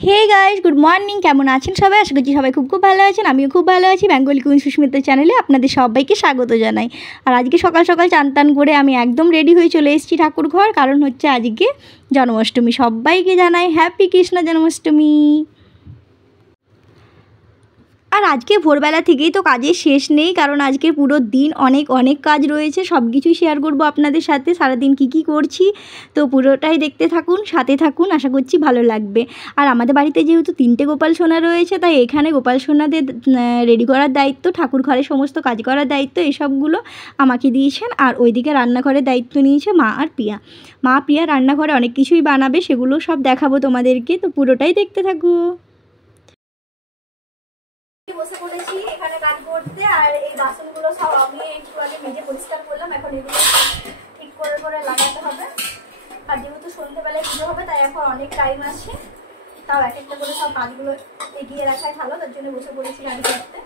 Hey guys, good morning. কেমন আছেন সবাই? আশা করছি সবাই খুব ভালো আছেন। আমিও খুব ভালো আছি। বেঙ্গলি কুইন সুস্মিতা চ্যানেলে আপনাদের সবাইকে স্বাগত জানাই। আর আজকে সকাল সকাল চান টান করে আমি একদম রেডি হয়ে চলে এসেছি ঠাকুর ঘর, কারণ হচ্ছে আজকে জন্মাষ্টমী। সবাইকে জানাই হ্যাপি কৃষ্ণ জন্মাষ্টমী। আর আজকে ভোরবেলা থেকেই তো কাজের শেষ নেই, কারণ আজকে পুরো দিন অনেক কাজ রয়েছে। সব কিছুই শেয়ার করব আপনাদের সাথে, সারাদিন কি করছি। তো পুরোটাই দেখতে থাকুন, সাথে থাকুন, আশা করছি ভালো লাগবে। আর আমাদের বাড়িতে যেহেতু 3টে গোপাল সোনা রয়েছে, তাই এখানে গোপাল সোনাদের রেডি করার দায়িত্ব, ঠাকুর ঘরের সমস্ত কাজ করার দায়িত্ব এসবগুলো আমাকে দিয়েছেন। আর ওইদিকে রান্নাঘরের দায়িত্ব নিয়েছে মা আর প্রিয়া। মা প্রিয়া রান্নাঘরে অনেক কিছুই বানাবে, সেগুলো সব দেখাবো তোমাদেরকে। তো পুরোটাই দেখতে থাকো। বসে পড়েছি এখানে কাজ করতে। আর এই বাসনগুলো সব আমি একটু আগে মেজে পরিষ্কার করলাম। এখন এগুলো ঠিক করে লাগাতে হবে। আর যেহেতু সন্ধ্যেবেলায় পুজো হবে, তাই এখন অনেক টাইম আছে। তাও এক একটা করে সব কাজগুলো এগিয়ে রাখাই ভালো, তার জন্য বসে পড়েছি কাজ করতে।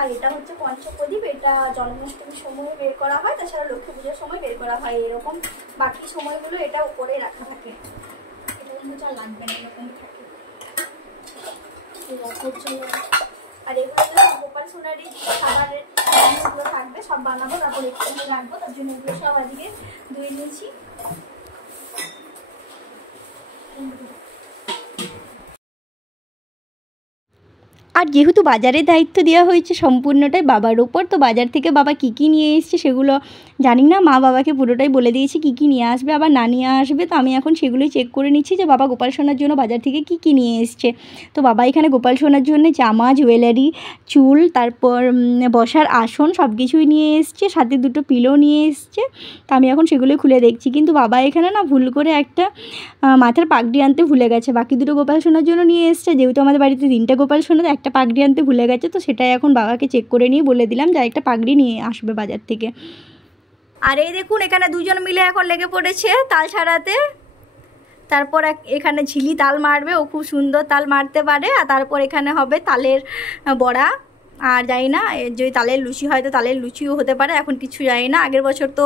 আর এটা হচ্ছে পঞ্চপ্রদীপ। এটা জন্মাষ্টমীর সময় বের করা হয়, তাছাড়া লক্ষ্মী পুজোর সময় বের করা হয়। এরকম বাকি সময়গুলো এটা উপরে রাখা থাকে। এটা কিন্তু আর লাগবে না, এরকমই থাকে। আর এগুলো গোপাল সোনারই খাবারের জিনিসগুলো থাকবে, সব বানাবো, তারপর একটু রাখবো। তার জন্য এগুলো সব আজকে ধুয়ে নিয়েছি। আর যেহেতু বাজারের দায়িত্ব দেওয়া হয়েছে সম্পূর্ণটাই বাবার ওপর, তো বাজার থেকে বাবা কী নিয়ে এসছে সেগুলো জানি না। মা বাবাকে পুরোটাই বলে দিয়েছি কী নিয়ে আসবে, আবার না নিয়ে আসবে। তো আমি এখন সেগুলোই চেক করে নিচ্ছি যে বাবা গোপাল সোনার জন্য বাজার থেকে কী নিয়ে এসছে। তো বাবা এখানে গোপাল সোনার জন্য জামা, জুয়েলারি, চুল, তারপর বসার আসন সব কিছুই নিয়ে এসছে, সাথে 2টো পিলো নিয়ে এসছে। তো আমি এখন সেগুলোই খুলে দেখছি। কিন্তু বাবা এখানে না ভুল করে একটা মাথার পাগড়ি আনতে ভুলে গেছে। বাকি 2টো গোপাল সোনার জন্য নিয়ে এসছে, যেহেতু আমাদের বাড়িতে 3টে গোপাল সোনা, একটা পাগড়ি আনতে ভুলে গেছে। তো সেটাই এখন বাবাকে চেক করে নিয়ে বলে দিলাম যে একটা পাগড়ি নিয়ে আসবে বাজার থেকে। আর এই দেখুন, এখানে 2জন মিলে এখন লেগে পড়েছে তাল ছাড়াতে। তারপর এখানে ঝিলি তাল মারবে, ও খুব সুন্দর তাল মারতে পারে। আর তারপর এখানে হবে তালের বড়া। আর জানি না যদি তালের লুচি হয় তো তালের লুচিও হতে পারে, এখন কিছু জানি না। আগের বছর তো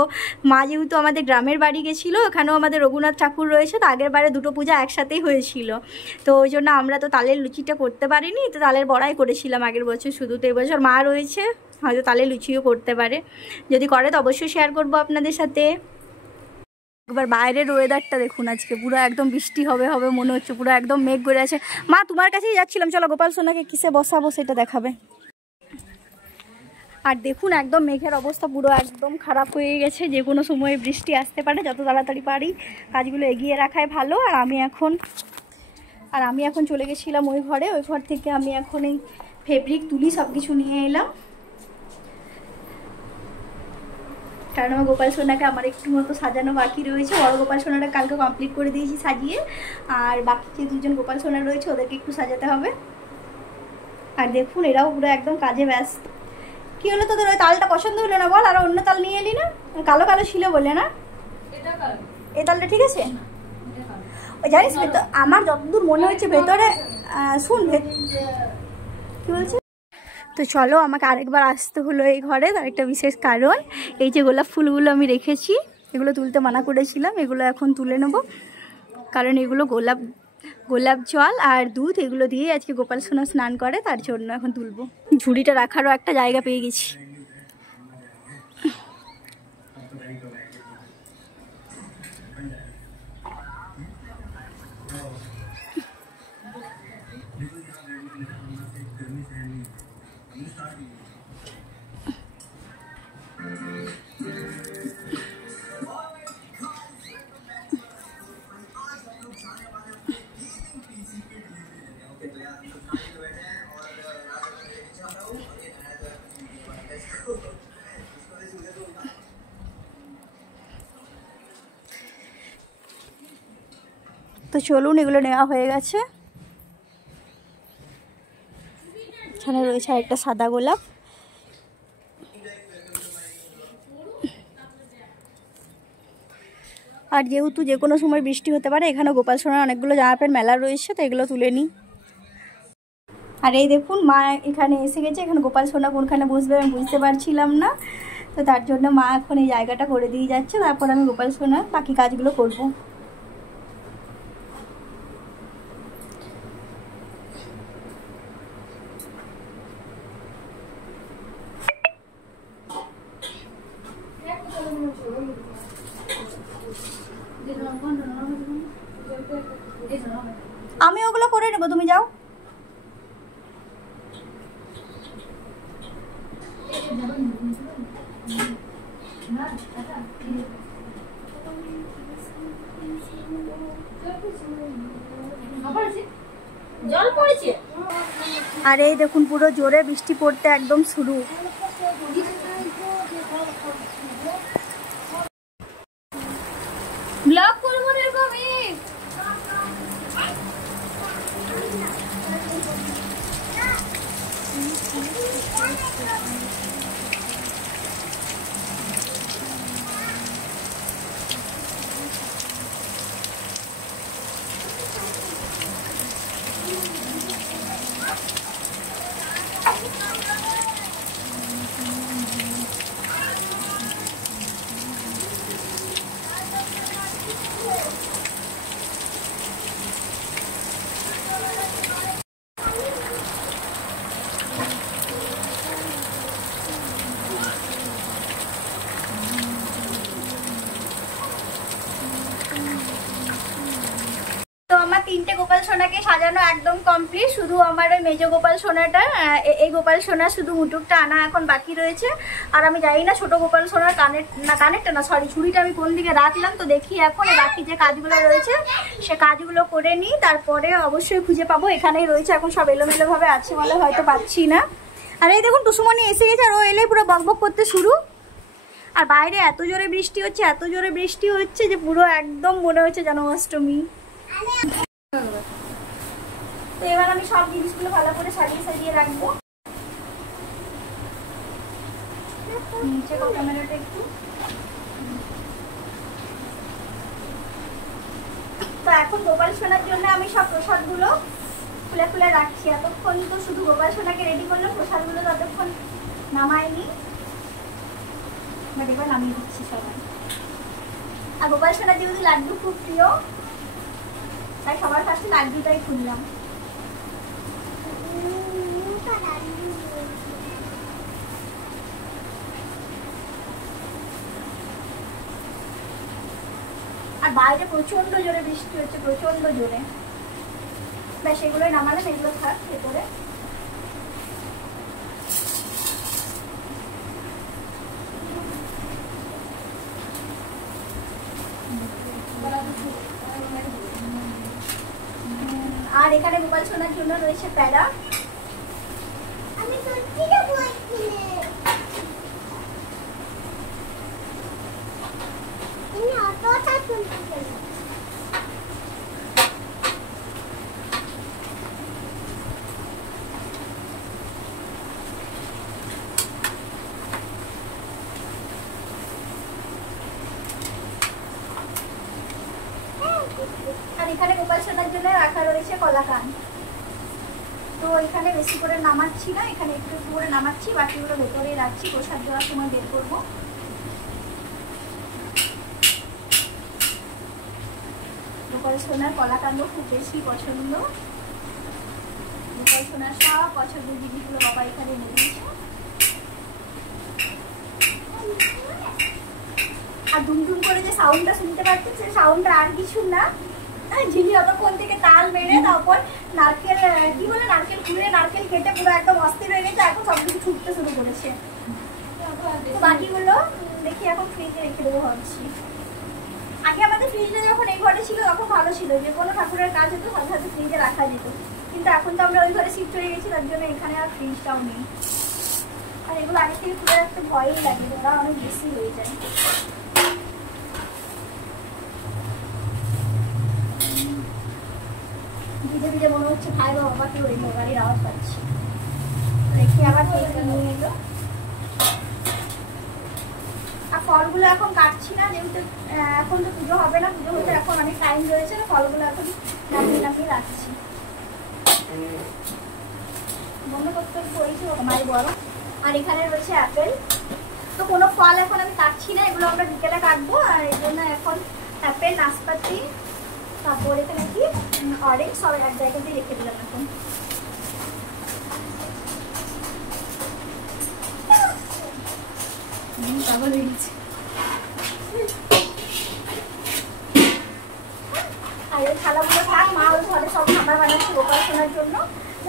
মা যেহেতু আমাদের গ্রামের বাড়ি গেছিলো, ওখানেও আমাদের রঘুনাথ ঠাকুর রয়েছে, তো আগের বারে 2টো পূজা একসাথেই হয়েছিল। তো ওই জন্য আমরা তো তালের লুচিটা করতে পারিনি, তো তালের বড়াই করেছিলাম আগের বছর শুধু। তো এবছর মা রয়েছে, হয়তো তালের লুচিও করতে পারে। যদি করে তো অবশ্যই শেয়ার করবো আপনাদের সাথে। একবার বাইরের ওয়েদারটা দেখুন, আজকে পুরো একদম বৃষ্টি হবে মনে হচ্ছে, পুরো একদম মেঘ করে আছে। মা তোমার কাছেই যাচ্ছিলাম, চলো গোপাল সোনাকে কিসে বসাবো সেটা দেখাবে। আর দেখুন একদম মেঘের অবস্থা পুরো একদম খারাপ হয়ে গেছে, যে কোনো সময় বৃষ্টি আসতে পারে। যত তাড়াতাড়ি পারি কাজগুলো এগিয়ে রাখাই ভালো। আর আমি এখন চলে গেছিলাম ওই ঘর থেকে আমি এখন এই ফেব্রিক তুলি সব কিছু নিয়ে এলাম, কারণ আমার গোপাল সোনাকে আমার একটু মতো সাজানো বাকি রয়েছে। বড় গোপাল সোনাটা কালকে কমপ্লিট করে দিয়েছি সাজিয়ে, আর বাকি যে 2জন গোপাল সোনা রয়েছে ওদেরকে একটু সাজাতে হবে। আর দেখুন এরাও পুরো একদম কাজে ব্যস্ত। কি হলো তোদের? ওই তালটা পছন্দ হলো না বল? আর অন্য তাল নিয়ে এলি না? কালো কালো ছিল বলে না? এই তালটা ঠিক আছে? ওই জানিস তো, আমার যতদূর মনে হচ্ছে ভেতরে শুন কি বলছে। তো চলো, আমাকে আরেকবার আসতে হলো এই ঘরে, তার একটা বিশেষ কারণ। এই যে গোলাপ ফুলগুলো আমি রেখেছি, এগুলো তুলতে মানা করেছিলাম, এগুলো এখন তুলে নেব। কারণ এগুলো গোলাপ জল আর দুধ এগুলো দিয়ে আজকে গোপাল সোনা স্নান করে, তার জন্য এখন তুলবো। ঝুড়িটা রাখারও একটা জায়গা পেয়ে গেছি। তো চলুন, এগুলো নেওয়া হয়ে গেছে। এখানে রয়েছে একটা সাদা গোলাপ। আর যেহেতু যে কোনো সময় বৃষ্টি হতে পারে, এখানে গোপাল সোনার অনেকগুলো জামা প্যান্ট মেলা রয়েছে, তো এগুলো তুলে নিই। আর এই দেখুন মা এখানে এসে গেছে। এখানে গোপাল সোনা কোনখানে বসবে আমি বুঝতে পারছিলাম না, তো তার জন্য মা এখন এই জায়গাটা করে দিয়ে যাচ্ছে, তারপর আমি গোপাল সোনার বাকি কাজগুলো করব। আমি ওগুলো করে নেবো, তুমি যাও। জল পড়েছে আর এই দেখুন পুরো জোরে বৃষ্টি পড়তে একদম শুরু। ব্লগ করবো এরকম তো আমার 3টে গোপাল সোনাকে সাজানো একদম কমপ্লিট, শুধু আমার ওই মেজো গোপাল সোনাটা, এই গোপাল সোনা শুধু মুটুকটা আনা এখন বাকি রয়েছে। আর আমি জানি না ছোট গোপাল সোনার কানেরটা না সরি ছুরিটা আমি কোন দিকে রাখলাম। তো দেখি এখন বাকি যে কাজগুলো রয়েছে সে কাজগুলো করে নিই, তারপরে অবশ্যই খুঁজে পাবো। এখানেই রয়েছে, এখন সব এলোমেলো ভাবে আছে বলে হয়তো পাচ্ছি না। আর এই দেখুন টুসুমণি এসে গেছে, আর ও এলেই পুরো বকবক করতে শুরু। আর বাইরে এত জোরে বৃষ্টি হচ্ছে, এত জোরে বৃষ্টি হচ্ছে যে পুরো একদম মনে হচ্ছে জন্মাষ্টমী। তো এবার আমি সব জিনিসগুলো ভালো করে সাজিয়ে রাখবো। নিচে ক্যামেরাটা একটু। তো এখন গোপাল সোনার জন্য আমি সব প্রসাদগুলো খুলে রাখছি। এতক্ষণ তো শুধু গোপাল সোনাকে রেডি করলাম, প্রসাদগুলো ততক্ষণ নামাইনি, বাট এবার নামিয়ে দিচ্ছি সবাই। আর গোপাল সোনার যেহেতু লাড্ডু খুব প্রিয়, তাই সবার ফার্স্টে লাড্ডুটাই খুললাম। আর বাইরে প্রচন্ড জোরে বৃষ্টি হচ্ছে, প্রচন্ড জোরে। ব্যাস এগুলোই নামালাম, এগুলো থাক ভেতরে। আর এখানে গোপাল সোনার জন্য রয়েছে প্যারা। আমি সত্যিটা বলছি, আমি অতটা শুনতে চাই। আর এখানে গোপাল সোনার জন্য রাখা রয়েছে কলাকান। তো এখানে বেশি করে নামাচ্ছি না, এখানে একটু একটু করে নামাচ্ছি, বাকিগুলো ভেতরেই রাখছি, প্রসাদ দেওয়ার সময় বের করবো। গোপাল সোনার কলাকান্ড খুব বেশি পছন্দ। গোপাল সোনার সব পছন্দের জিনিসগুলো বাবা এখানে নিয়ে দিয়েছে। আর দুম করে যে সাউন্ডটা শুনতে পাচ্ছেন, সেই সাউন্ডটা আর কিছু না, ঝিমি অতক্ষণ থেকে তাল মেরে তারপর নারকেল কি বলে নারকেল কুড়ে নারকেল কেটে পুরো একদম অস্থির হয়ে গেছে, এখন সব কিছু ছুটতে শুরু করেছে। তো বাকিগুলো দেখি এখন ফ্রিজে রেখে দেবো ভাবছি। আগে আমাদের ফ্রিজে যখন এই ঘরে ছিল তখন ভালো ছিল, যে কোনো ঠাকুরের কাজ হতো সাথে সাথে ফ্রিজে রাখা যেত, কিন্তু এখন তো আমরা ওই ঘরে শিফট হয়ে গেছি, তার জন্য এখানে আর ফ্রিজটাও নেই। আর এগুলো আগে থেকে খুলে রাখতে ভয়ই লাগে, ওরা অনেক বেশি হয়ে যায়। ধীরে ধীরে মনে হচ্ছে ভাই বাবা কেউ রেখে গাড়ির আওয়াজ পাচ্ছি, রেখে আবার নিয়ে এলো। আর ফলগুলো এখন কাটছি না, যেহেতু এখন তো পুজো হবে না, পুজো হতে এখন অনেক টাইম রয়েছে, ফলগুলো এখন নামিয়ে রাখছি। বন্ধ করতে বলছি মাই বলো। আর এখানে রয়েছে অ্যাপেল, তো কোনো ফল এখন আমি কাটছি না, এগুলো আমরা বিকেলে কাটবো। আর এই জন্য এখন অ্যাপেল, নাশপাতি, তারপর এখানে কি অরেঞ্জ সব এক জায়গা দিয়ে রেখে দিলাম এখন। আর এই থালাগুলো থাক, মা ওই ঘরে সব খাবার বানাচ্ছে গোপাল সোনার জন্য,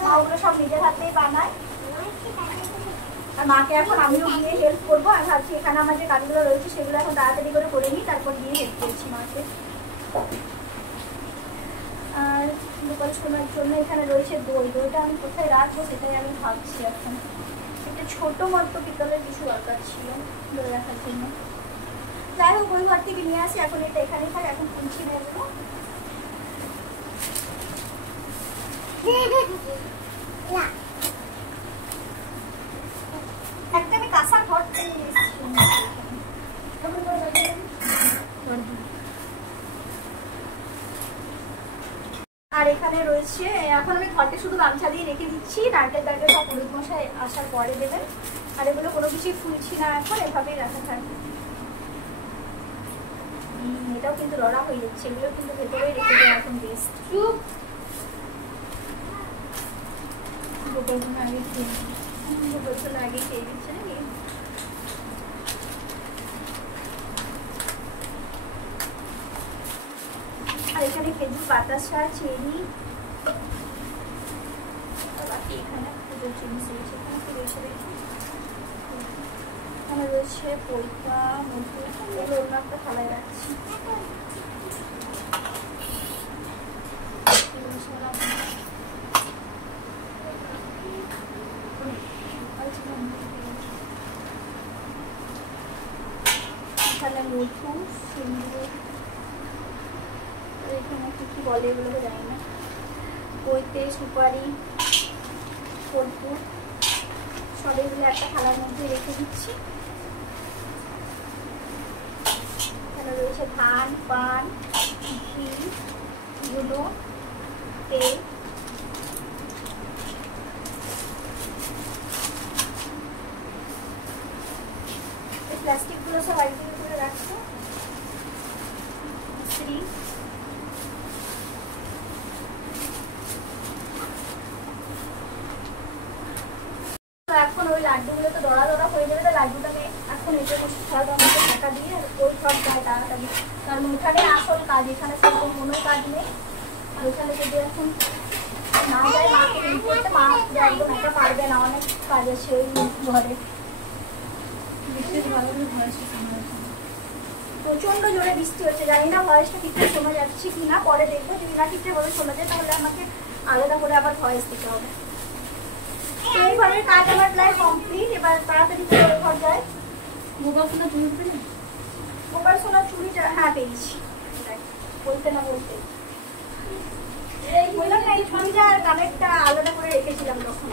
মা ওগুলো সব নিজের হাতেই বানায়। আর মাকে এখন আমিও গিয়ে হেল্প করবো। আর ভাবছি এখানে আমার যে কাজগুলো রয়েছে সেগুলো এখন তাড়াতাড়ি করে নিই, তারপর গিয়ে হেল্প করছি মাকে। আর গোপাল সোনার জন্য এখানে রয়েছে দই, দইটা আমি কোথায় রাখবো সেটাই আমি ভাবছি এখন। একটা ছোটো মতো পিতলের কিছু দরকার ছিল দই রাখার জন্য। যাই হোক ওই ঘর থেকে নিয়ে আসি, এখন এটা এখানেই থাকে, এখন কিনছি না এগুলো। একটা আমি কাঁচা ঘর থেকে আর এখানে রয়েছে, এখন আমি ঘরটা শুধু গামছা দিয়ে রেখে দিচ্ছি, নারকেল টারকেল সব পুরোহিত মশাই আসার পরে দেবেন। আর এগুলো কোনো কিছুই ফুলছি না, এখন এভাবেই রাখা থাকবে। এটাও কিন্তু লড়া হয়ে যাচ্ছে, এগুলো কিন্তু ভেতরেই রেখে দেওয়া এখন বেস্ট। আগে খেয়ে দিচ্ছে নাকি? আর এখানে খেজুর, বাতাসা, চেরি, এখানে পুজোর জিনিস রয়েছে, এখানে রয়েছে পৈতা, মধু, এগুলো অন্য একটা থালায় রাখছি। এখানে মধু, সিন্দুর, এখানে কি বলে এগুলোকে জানি না, পৈতে, সুপারি, কর্পূর, সব এগুলো একটা থালার মধ্যে রেখে দিচ্ছি। এখানে রয়েছে ধান, পান, ঘি, গুঁড়ো, তেল, প্লাস্টিকগুলো সব আইটেম করে রাখছো। শ্রী এখন ওই লাড্ডুগুলো তো দড়া দড়া হয়ে যাবে, লাড্ডুটাকে এখন এটা থালাটার মধ্যে ঢাকা দিয়ে ওই সব যায় তাড়াতাড়ি, কারণ ওখানে আসল কাজ, এখানে সেরকম কোনো কাজ নেই। আর ওখানে যদি এখন না যায় মাকে হেল্প করতে, মা একদম একটা পারবে না, অনেক কাজ আছে ওই ঘরে। প্রচন্ড জোরে বৃষ্টি হচ্ছে, জানি না ভয়েসটা ঠিকঠাক শোনা যাচ্ছে কি না, পরে দেখবো। যদি না ঠিকঠাক ভাবে শোনা যায় তাহলে আমাকে আলাদা করে আবার ভয়েস দিতে হবে। তো এই ঘরের কাজ আমার প্রায় কমপ্লিট, এবার তাড়াতাড়ি করে ওই ঘর যায়। গোপাল সোনা চুড়ি পেলে? গোপাল সোনার চুড়িটা হ্যাঁ পেয়েছি, বলতে না বলতে বললাম না, এই চুড়িটা আর কানেরটা আলাদা করে রেখেছিলাম তখন।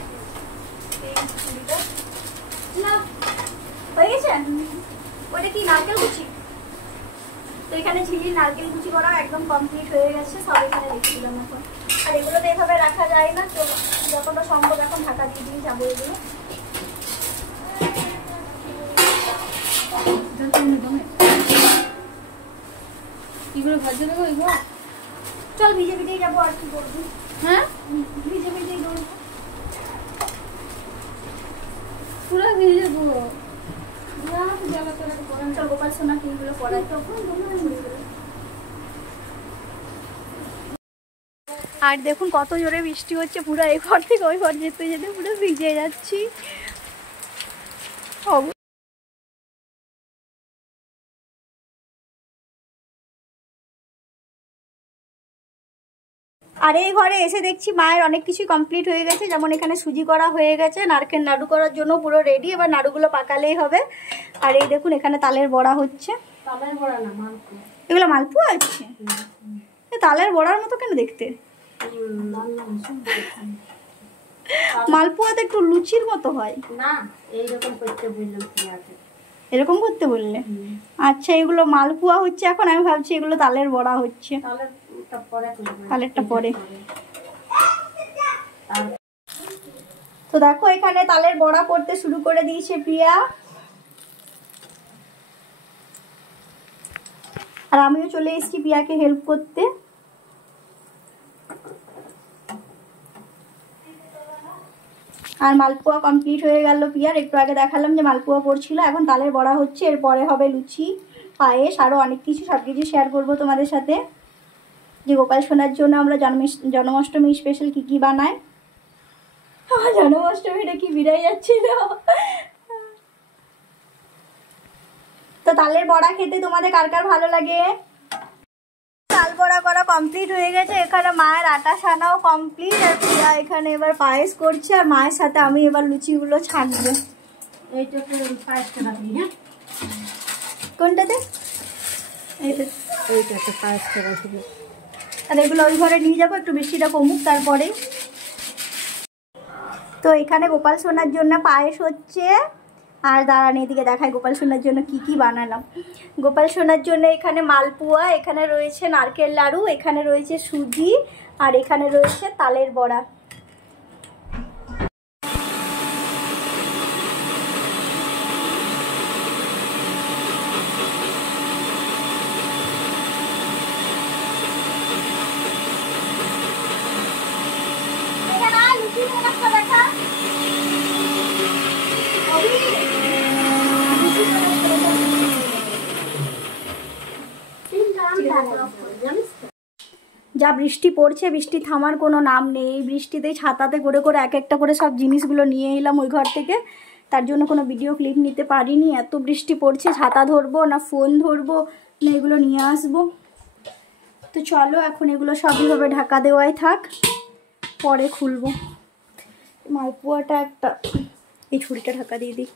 এই চুড়িটা না হয়ে গেছে। ওইটা কি নারকেল কুচি? তো এখানে ঝিলির নারকেল কুচি করাও একদম কমপ্লিট হয়ে গেছে, সব এখানে রেখে দিলাম এখন। আর এগুলো তো এভাবে রাখা যায় না, তো যতটা সম্ভব এখন ঢাকা দিয়ে দিয়ে যাবো এগুলো। এগুলো ভাজতে দেবো এগুলো, চল ভিজে ভিজেই যাবো, আর কি করবি? হ্যাঁ ভিজে ভিজেই দৌড়বো, পুরো ভিজে যাবো। চল গোপাল সোনা কিগুলো পড়াই তখন। আর দেখুন কত জোরে বৃষ্টি হচ্ছে, পুরো এই ঘর থেকে ওই ঘর যেতে যেতে পুরো ভিজে যাচ্ছি। আর এই ঘরে এসে দেখছি মায়ের অনেক কিছু কমপ্লিট হয়ে গেছে, যেমন এখানে সুজি করা হয়ে গেছে, নারকেল নাড়ু করার জন্য পুরো রেডি, এবার নাড়ুগুলো পাকালেই হবে। আর এই দেখুন এখানে তালের বড়া হচ্ছে, তালের বড়া না মালপোয়া, এগুলো মালপোয়া আছে। তালের বড়ার মতো কেন দেখতে? মালপোয়া তো একটু লুচির মতো হয় না, এইরকম করতে বললাম, এরকম করতে বললে। আচ্ছা এগুলো মালপোয়া হচ্ছে এখন, আমি ভাবছি এগুলো তালের বড়া হচ্ছে, তালেরটা পরে। তো দেখো এখানে তালের বড়া করতে শুরু করে দিয়েছে প্রিয়া। আর আমিও চলে এসেছি পিয়াকে হেল্প করতে। আর মালপোয়া কমপ্লিট হয়ে গেল পিয়ার, একটু আগে দেখালাম যে মালপোয়া পড়ছিল, এখন তালের বড়া হচ্ছে, এরপরে হবে লুচি, পায়েস, আরও অনেক কিছু, সব কিছু শেয়ার করবো তোমাদের সাথে। যে গোপাল সোনার জন্য আমরা জন্মাষ্টমী স্পেশাল কী কী বানাই। আমার জন্মাষ্টমীটা কি বিদায় যাচ্ছিল। তো তালের বড়া খেতে তোমাদের কার কার ভালো লাগে? তাল বড়া করা কমপ্লিট হয়ে গেছে, এখানে মায়ের আটা সানাও কমপ্লিট, আর প্রিয়া এখানে এবার পায়েস করছে, আর মায়ের সাথে আমি এবার লুচিগুলো ছাড়বো। এইটাতে পায়েসটা রাখবি, হ্যাঁ? কোনটাতে? এইটাতে পায়েসটা রাখবি। আর এগুলো ওই ঘরে নিয়ে যাবো, একটু বৃষ্টিটা কমুক তারপরে। তো এখানে গোপাল সোনার জন্য পায়েস হচ্ছে, আর দাঁড়ান এদিকে দেখায় গোপাল সোনার জন্য কি কি বানালাম। গোপাল সোনার জন্য এখানে মালপোয়া, এখানে রয়েছে নারকেল লাড়ু, এখানে রয়েছে সুজি, আর এখানে রয়েছে তালের বড়া। যা বৃষ্টি পড়ছে, বৃষ্টি থামার কোনো নাম নেই। এই বৃষ্টিতেই ছাতাতে করে করে এক একটা করে সব জিনিসগুলো নিয়ে এলাম ওই ঘর থেকে, তার জন্য কোনো ভিডিও ক্লিপ নিতে পারিনি। এত বৃষ্টি পড়ছে, ছাতা ধরবো না ফোন ধরবো না এগুলো নিয়ে আসবো। তো চলো এখন এগুলো সবই হবে ঢাকা দেওয়াই থাক, পরে খুলবো। মালপোয়াটা একটা এই ছুরিটা ঢাকা দিয়ে দিই।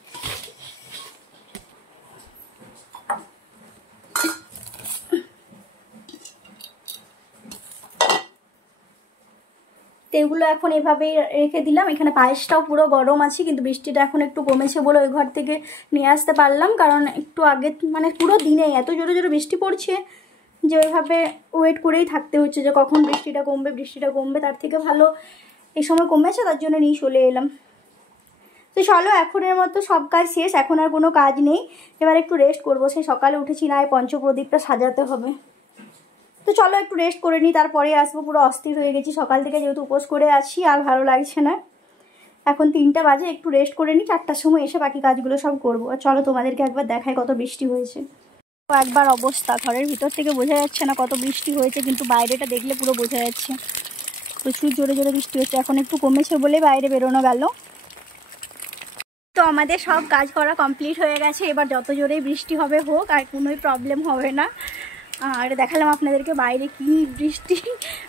তো এগুলো এখন এভাবেই রেখে দিলাম। এখানে পায়েসটাও পুরো গরম আছে, কিন্তু বৃষ্টিটা এখন একটু কমেছে বলে ওই ঘর থেকে নিয়ে আসতে পারলাম, কারণ একটু আগে মানে পুরো দিনেই এত জোরে জোরে বৃষ্টি পড়ছে যে ওইভাবে ওয়েট করেই থাকতে হচ্ছে যে কখন বৃষ্টিটা কমবে। তার থেকে ভালো এই সময় কমেছে, তার জন্য নিয়ে চলে এলাম। তো চলো এখনের মতো সব কাজ শেষ, এখন আর কোনো কাজ নেই, এবার একটু রেস্ট করবো। সেই সকালে উঠেছি না, এই পঞ্চপ্রদীপটা সাজাতে হবে। তো চলো একটু রেস্ট করে নিই, তারপরে আসবো। পুরো অস্থির হয়ে গেছি সকাল থেকে, যেহেতু উপোস করে আছি, আর ভালো লাগছে না। এখন 3টা বাজে, একটু রেস্ট করে নিই, 4টার সময় এসে বাকি কাজগুলো সব করবো। আর চলো তোমাদেরকে একবার দেখাই কত বৃষ্টি হয়েছে। তো একবার অবস্থা, ঘরের ভিতর থেকে বোঝা যাচ্ছে না কত বৃষ্টি হয়েছে, কিন্তু বাইরেটা দেখলে পুরো বোঝা যাচ্ছে প্রচুর জোরে জোরে বৃষ্টি হচ্ছে। এখন একটু কমেছে বলে বাইরে বেরোনো গেল। তো আমাদের সব কাজ করা কমপ্লিট হয়ে গেছে, এবার যত জোরেই বৃষ্টি হবে হোক, আর কোনোই প্রবলেম হবে না। আর দেখালাম আপনাদেরকে বাইরে কি বৃষ্টি,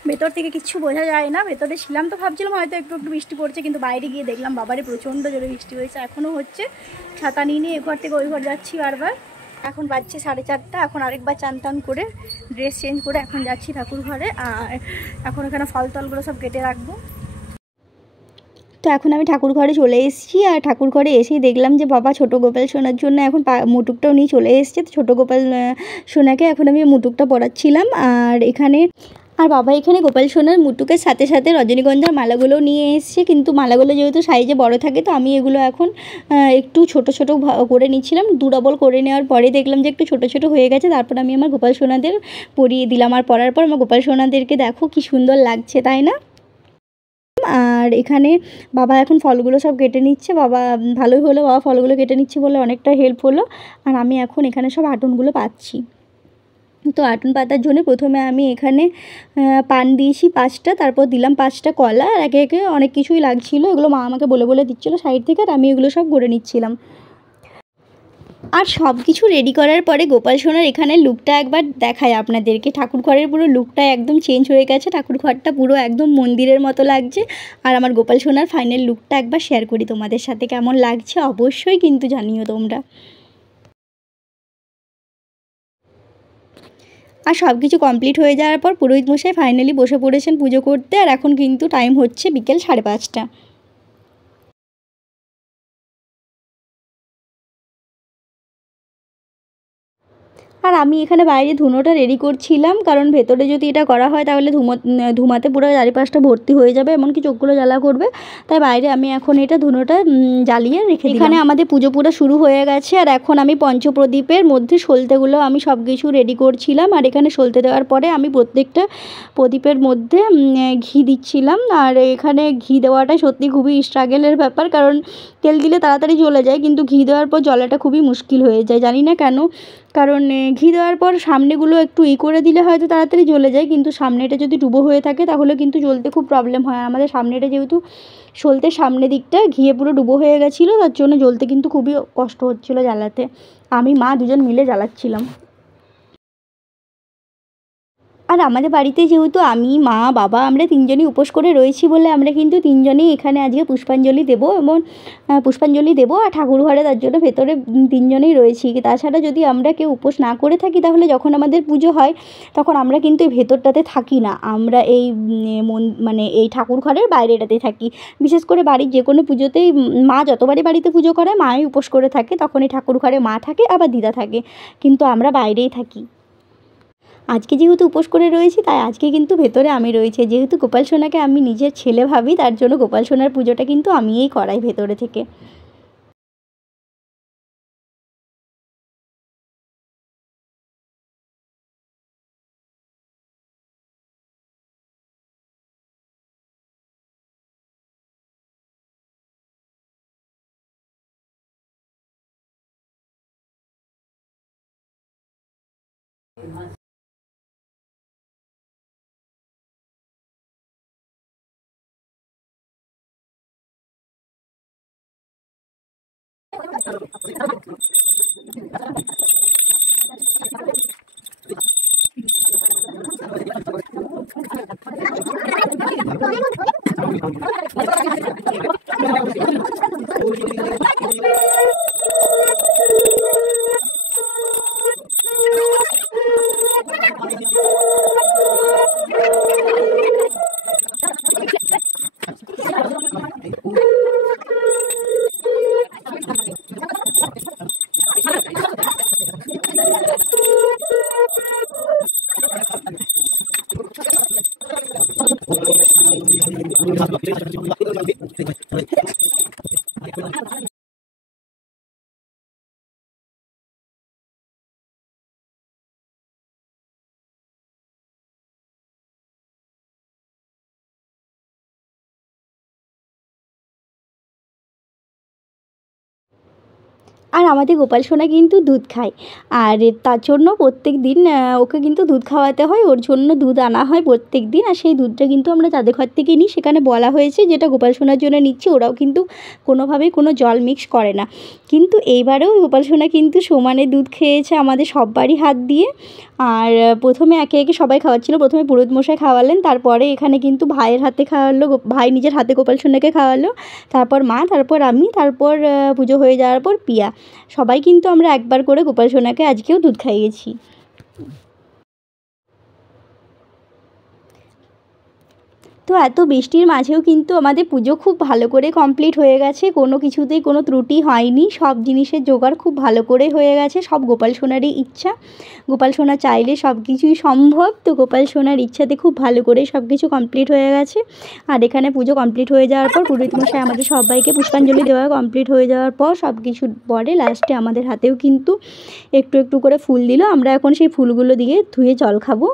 ভেতর থেকে কিচ্ছু বোঝা যায় না। ভেতরে ছিলাম তো ভাবছিলাম হয়তো একটু একটু বৃষ্টি পড়ছে, কিন্তু বাইরে গিয়ে দেখলাম বাবারে প্রচণ্ড জোরে বৃষ্টি হয়েছে, এখনও হচ্ছে। ছাতা নিয়ে এ ঘর থেকে ওই ঘর যাচ্ছি বারবার। এখন বাজছে 4:30, এখন আরেকবার চান টান করে ড্রেস চেঞ্জ করে এখন যাচ্ছি ঠাকুর ঘরে। আর এখন এখানে ফল টলগুলো সব কেটে রাখবো। তো এখন আমি ঠাকুর ঘরে চলে এসেছি, আর ঠাকুর ঘরে এসেই দেখলাম যে বাবা ছোটো গোপাল সোনার জন্য এখন মুটুকটাও নিয়ে চলে এসেছে। তো ছোটো গোপাল সোনাকে এখন আমি মুটুকটা পরাচ্ছিলাম। আর বাবা এখানে গোপাল সোনার মুটুকের সাথে সাথে রজনীগন্ধার মালাগুলোও নিয়ে এসেছে, কিন্তু মালাগুলো যেহেতু সাইজে বড় থাকে, তো আমি এগুলো এখন একটু ছোট ছোট করে নিচ্ছিলাম। ডবল করে নেওয়ার পরে দেখলাম যে একটু ছোট ছোট হয়ে গেছে, তারপর আমি আমার গোপাল সোনাদের পরিয়ে দিলাম। আর পরার পর আমার গোপাল সোনাদেরকে দেখো কি সুন্দর লাগছে, তাই না? আর এখানে বাবা এখন ফলগুলো সব কেটে নিচ্ছে। বাবা ভালোই হলো, বাবা ফলগুলো কেটে নিচ্ছে বলে অনেকটা হেল্প হলো। আর আমি এখন এখানে সব আটনগুলো পাচ্ছি। তো আটন পাতার জন্য প্রথমে আমি এখানে পান দিয়েছি 5টা, তারপর দিলাম 5টা কলা, আর একে একে অনেক কিছুই লাগছিলো, এগুলো মা আমাকে বলে বলে দিচ্ছিলো সাইড থেকে, আর আমি এগুলো সব করে নিচ্ছিলাম। আর সব কিছু রেডি করার পরে গোপাল সোনার এখানে লুকটা একবার দেখায় আপনাদেরকে। ঠাকুর ঘরের পুরো লুকটা একদম চেঞ্জ হয়ে গেছে, ঠাকুর ঘরটা পুরো একদম মন্দিরের মতো লাগছে। আর আমার গোপাল সোনার ফাইনাল লুকটা একবার শেয়ার করি তোমাদের সাথে, কেমন লাগছে অবশ্যই কিন্তু জানিও তোমরা। আর সব কিছু কমপ্লিট হয়ে যাওয়ার পর পুরোহিত মশাই ফাইনালি বসে পড়েছেন পুজো করতে। আর এখন কিন্তু টাইম হচ্ছে বিকেল 5:30। আর আমি এখানে বাইরে ধুনোটা রেডি করছিলাম, কারণ ভেতরে যদি এটা করা হয় তাহলে ধুমাতে পুরো চারিপাশটা ভর্তি হয়ে যাবে, এমনকি চোখগুলো জ্বালা করবে। তাই বাইরে আমি এখন এটা ধুনোটা জ্বালিয়ে রেখে দিই। এখানে আমাদের পুজো পুরো শুরু হয়ে গেছে, আর এখন আমি পঞ্চপ্রদীপের মধ্যে সলতেগুলো আমি সব কিছু রেডি করছিলাম। আর এখানে সলতে দেওয়ার পরে আমি প্রত্যেকটা প্রদীপের মধ্যে ঘি দিচ্ছিলাম। আর এখানে ঘি দেওয়াটা সত্যি খুবই স্ট্রাগেলের ব্যাপার, কারণ তেল দিলে তাড়াতাড়ি জ্বলে যায়, কিন্তু ঘি দেওয়ার পর জ্বলাটা খুবই মুশকিল হয়ে যায়, জানি না কেন। কারণ ঘি দেওয়ার পর সামনেগুলো একটু করে দিলে হয়তো তাড়াতাড়ি জ্বলে যায়, কিন্তু সামনেটা যদি ডুবো হয়ে থাকে তাহলে কিন্তু জ্বলতে খুব প্রবলেম হয়। আমাদের সামনেটা যেহেতু সলতে সামনের দিকটা ঘিয়ে পুরো ডুবো হয়ে গেছিলো, তার জন্য জ্বলতে কিন্তু খুবই কষ্ট হচ্ছিলো জ্বালাতে। আমি মা দুজন মিলে জ্বালাচ্ছিলাম। আর আমাদের বাড়িতে যেহেতু আমি, মা, বাবা আমরা তিনজনই উপোস করে রয়েছি বলে আমরা কিন্তু তিনজনেই এখানে আজকে পুষ্পাঞ্জলি দেবো, এবং পুষ্পাঞ্জলি দেবো। আর ঠাকুর ঘরে তার জন্য ভেতরে তিনজনেই রয়েছি। তাছাড়া যদি আমরা কেউ উপোস না করে থাকি তাহলে যখন আমাদের পুজো হয় তখন আমরা কিন্তু এই ভেতরটাতে থাকি না, আমরা এই মানে এই ঠাকুর ঘরের বাইরেটাতে থাকি। বিশেষ করে বাড়ির যে কোনো পুজোতেই মা যতবারই বাড়িতে পুজো করে মাই উপোস করে থাকে, তখন এই ঠাকুর ঘরে মা থাকে আবার দিদা থাকে, কিন্তু আমরা বাইরেই থাকি। আজকে যেহেতু উপোস করে রয়েছি তাই আজকে কিন্তু ভেতরে আমি রয়েছি। যেহেতু গোপাল সোনাকে আমি নিজের ছেলে ভাবি, তার জন্য গোপাল সোনার পুজোটা কিন্তু আমিই করাই ভেতরে থেকে। আর আমাদের গোপাল সোনা কিন্তু দুধ খায়, আর তার জন্য প্রত্যেক দিন ওকে কিন্তু দুধ খাওয়াতে হয়, ওর জন্য দুধ আনা হয় প্রত্যেক দিন। আর সেই দুধটা কিন্তু আমরা যাদের ঘর থেকে নিই সেখানে বলা হয়েছে যেটা গোপাল সোনার জন্য নিচ্ছি, ওরাও কিন্তু কোনোভাবেই কোনো জল মিক্স করে না। কিন্তু এইবারেও গোপাল সোনা কিন্তু সমানে দুধ খেয়েছে আমাদের সববারই হাত দিয়ে। আর প্রথমে একে একে সবাই খাওয়াচ্ছিল, প্রথমে পুরোহিত মশাই খাওয়ালেন, তারপরে এখানে কিন্তু ভাইয়ের হাতে খাওয়ালো, ভাই নিজের হাতে গোপাল সোনাকে খাওয়ালো, তারপর মা, তারপর আমি, তারপর পুজো হয়ে যাওয়ার পর পিয়া। সবাই কিন্তু আমরা একবার করে গোপাল সোনাকে আজকেও দুধ খাইয়েছি। তো এত বৃষ্টির মাঝেও কিন্তু আমাদের পুজো খুব ভালো করে কমপ্লিট হয়ে গেছে, কোনো কিছুতেই কোনো ত্রুটি হয়নি, সব জিনিসের জোগাড় খুব ভালো করে হয়ে গেছে। সব গোপাল সোনারই ইচ্ছা, গোপাল সোনা চাইলে সব কিছুই সম্ভব। তো গোপাল সোনার ইচ্ছাতে খুব ভালো করে সব কিছু কমপ্লিট হয়ে গেছে। আর এখানে পুজো কমপ্লিট হয়ে যাওয়ার পর পুরোহিত মশাই আমাদের সবাইকে পুষ্পাঞ্জলি দেওয়া কমপ্লিট হয়ে যাওয়ার পর সব কিছুর পরে লাস্টে আমাদের হাতেও কিন্তু একটু একটু করে ফুল দিল। আমরা এখন সেই ফুলগুলো দিয়ে ধুয়ে জল খাবো।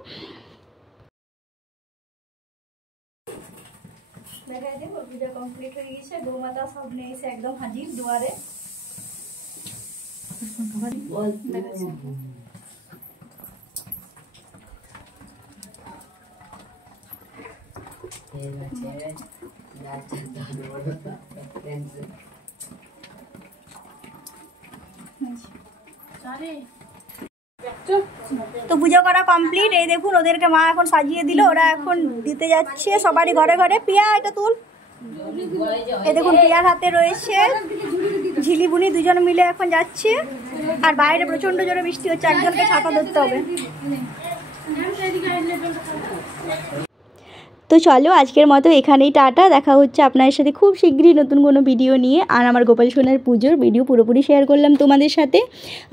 পুজো কমপ্লিট হয়ে গেছে, বৌমাতা সব নিয়ে এসে একদম হাজির দুয়ারে। তো পুজো করা কমপ্লিট, এই দেখুন ওদেরকে মা এখন সাজিয়ে দিল, ওরা এখন দিতে যাচ্ছে সবারই ঘরে ঘরে। পিয়া এটা তুল, এই দেখুন পিয়ার হাতে রয়েছে ঝিলিবুনি, দুজন মিলে এখন যাচ্ছে। আর বাইরে প্রচন্ড জোরে বৃষ্টি হচ্ছে, একজনকে ছাতা ধরতে হবে। তো চলো আজকের মতো এখানেই টাটা, দেখা হচ্ছে আপনাদের সাথে খুব শীঘ্রই নতুন কোনো ভিডিও নিয়ে। আর আমার গোপাল সোনার পুজোর ভিডিও পুরোপুরি শেয়ার করলাম তোমাদের সাথে।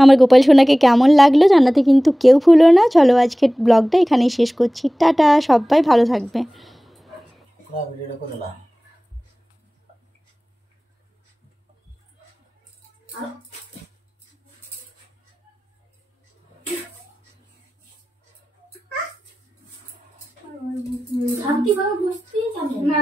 আমার গোপাল সোনাকে কেমন লাগলো জানাতে কিন্তু কেউ ভুলো না। চলো আজকের ব্লগটা এখানেই শেষ করছি, টাটা, সবাই ভালো থাকবে। শান্তি বাবা বসতেই যাবে না।